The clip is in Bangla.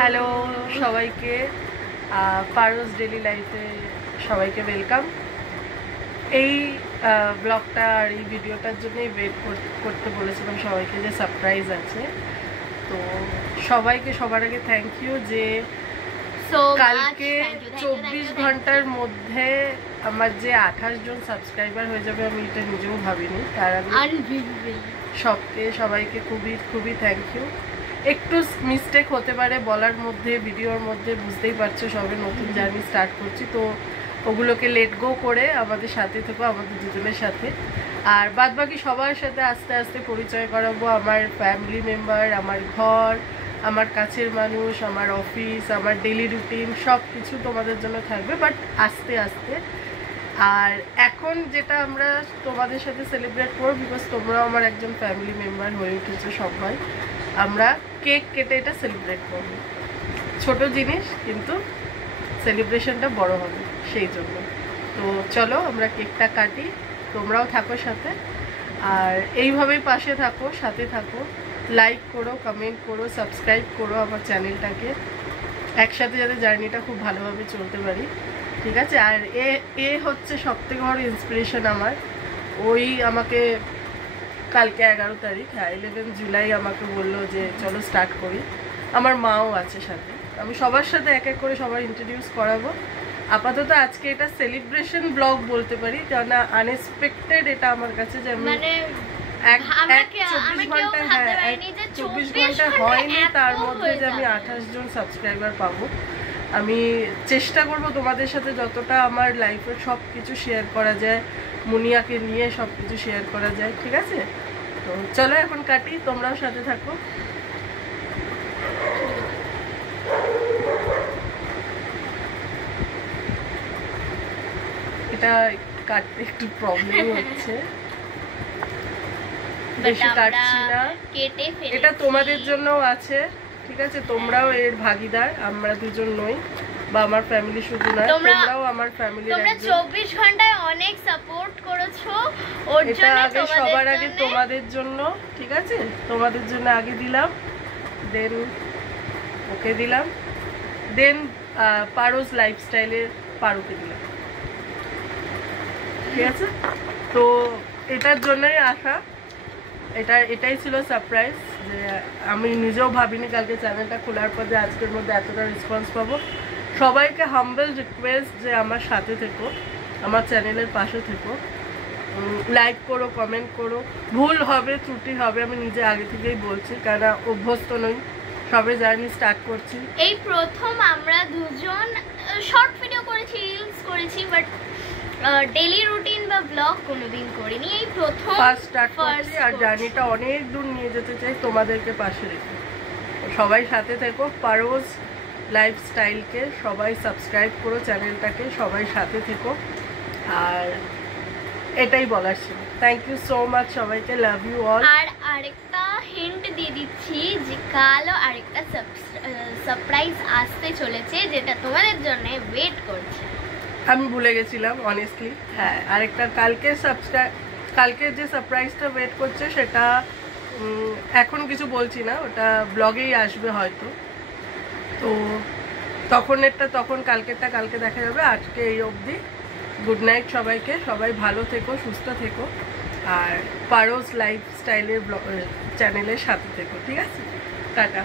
হ্যালো সবাইকে পারোস ডেলি লাইফে সবাইকে ওয়েলকাম। এই ব্লগটা আর এই ভিডিওটার জন্যই ওয়েট করতে বলেছিলাম সবাইকে, যে সারপ্রাইজ আছে। তো সবাইকে সবার আগে থ্যাংক ইউ যে কালকে 24 ঘন্টার মধ্যে আমার যে 28 জন সাবস্ক্রাইবার হয়ে যাবে আমি এটা নিজেও ভাবিনি। তার আগে সবাইকে খুবই থ্যাংক ইউ। একটু মিস্টেক হতে পারে বলার মধ্যে, ভিডিওর মধ্যে, বুঝতেই পারছো সবে নতুন জার্নি স্টার্ট করছি, তো ওগুলোকে লেট গো করে আমাদের সাথে থেকো, আমাদের দুজনের সাথে। আর বাদবাকি সবার সাথে আস্তে আস্তে পরিচয় করাবো, আমার ফ্যামিলি মেম্বার, আমার ঘর, আমার কাছের মানুষ, আমার অফিস, আমার ডেলি রুটিন, সব কিছু তোমাদের জন্য থাকবে, বাট আস্তে আস্তে। আর এখন যেটা আমরা তোমাদের সাথে সেলিব্রেট করবো, বিকজ তোমরাও আমার একজন ফ্যামিলি মেম্বার হয়ে উঠেছো সবাই, আমরা কেক কেটে এটা সেলিব্রেট করব। ছোট জিনিস কিন্তু সেলিব্রেশনটা বড় হবে সেই জন্য। তো চলো আমরা কেকটা কাটি, তোমরাও থাকো সাথে, আর এইভাবেই পাশে থাকো, সাথে থাকো, লাইক করো, কমেন্ট করো, সাবস্ক্রাইব করো আমার চ্যানেলটাকে, একসাথে যাতে জার্নিটা খুব ভালোভাবে চলতে পারি, ঠিক আছে? আর এ হচ্ছে সবথেকে বড় ইন্সপিরেশন আমার। ওই আমাকে কালকে 11 তারিখ, 11 জুলাই আমাকে বললো যে চলো স্টার্ট করি। আমার মাও আছে সাথে, আমি সবার সাথে এক এক করে সবার ইন্ট্রোডিউস করাবো। আপাতত আজকে এটা সেলিব্রেশন ব্লগ বলতে পারি, কেননা আনএক্সপেক্টেড এটা আমার কাছে, যে আমি 24 ঘন্টা হয়নি তার মধ্যে যে আমি 28 জন সাবস্ক্রাইবার পাবো। আমি চেষ্টা করব তোমাদের সাথে যতটা আমার লাইফের সব কিছু শেয়ার করা যায়, মুনিয়াকে নিয়ে সব কিছু শেয়ার করা যায়, ঠিক আছে? তো চলো এখন কাটি, তোমরাও সাথে থাকো। এটা কাটতে একটু প্রবলেম হচ্ছে, বেশি কাটছি না, এটা তোমাদের জন্যও আছে, ঠিক আছে? তোমরাও এর ভাগিদার, আমরা দুজন নই, বা আমার ফ্যামিলি শুধু নয়, তোমরাও আমার ফ্যামিলির একজন। তোমরা 24 ঘন্টায় অনেক সাপোর্ট করেছো, ওর জন্য আগে সবার আগে তোমাদের জন্য, ঠিক আছে? তোমাদের জন্য আগে দিলাম, দেন ওকে দিলাম, দেন পারোস লাইফস্টাইলের পারোকে দিলাম, ঠিক আছে? তো এটার জন্যই আসা, এটাই ছিল সারপ্রাইজ, যে আমি নিজেও ভাবিনি কালকে চ্যানেলটা খোলার পর যে আজকের মধ্যে এতটা রেসপন্স পাবো। সবাইকে হাম্বল রিকোয়েস্ট যে আমার সাথে থেকো, আমার চ্যানেলের পাশে থেকো, লাইক করো, কমেন্ট করো, ভুল হবে, ত্রুটি হবে, আমি নিজে আগে থেকেই বলছি, কারণ অভ্যস্ত নই, সবে জার্নি স্টার্ট করছি। এই প্রথম আমরা দুজন শর্ট ভিডিও করেছি, রিলস করেছি, বাট ডেইলি রুটিন বা ব্লগ কোনোদিন করিনি, এই প্রথম ফার্স্ট স্টার্ট করছি। আর জার্নিটা অনেক দূর নিয়ে যেতে চাই তোমাদেরকে পাশে রেখে। সবাই সাথে থেকো, পারোস লাইফস্টাইলকে সবাই সাবস্ক্রাইব করো চ্যানেলটাকে, সবাই সাথে থেকো, আর এটাই বলার ছিল। থ্যাংক ইউ সো মাচ সবাইকে, লাভ ইউ অল। আর আরেকটা হিন্ট দিয়ে দিচ্ছি যে কালও আরেকটা সারপ্রাইজ আসতে চলেছে, যেটা তোমাদের জন্য ওয়েট করছে। আমি ভুলে গেছিলাম অনেস্টলি, হ্যাঁ, আরেকটা কালকে যে সারপ্রাইজটা ওয়েট করছে সেটা এখন কিছু বলছি না, ওটা ব্লগেই আসবে হয়তো। তো তখন কালকেরটা কালকে দেখা যাবে। আজকে এই অবধি, গুড নাইট সবাইকে, সবাই ভালো থেকো, সুস্থ থেকো, আর পারোস লাইফস্টাইলের চ্যানেলের সাথে থেকো, ঠিক আছে? টাটা।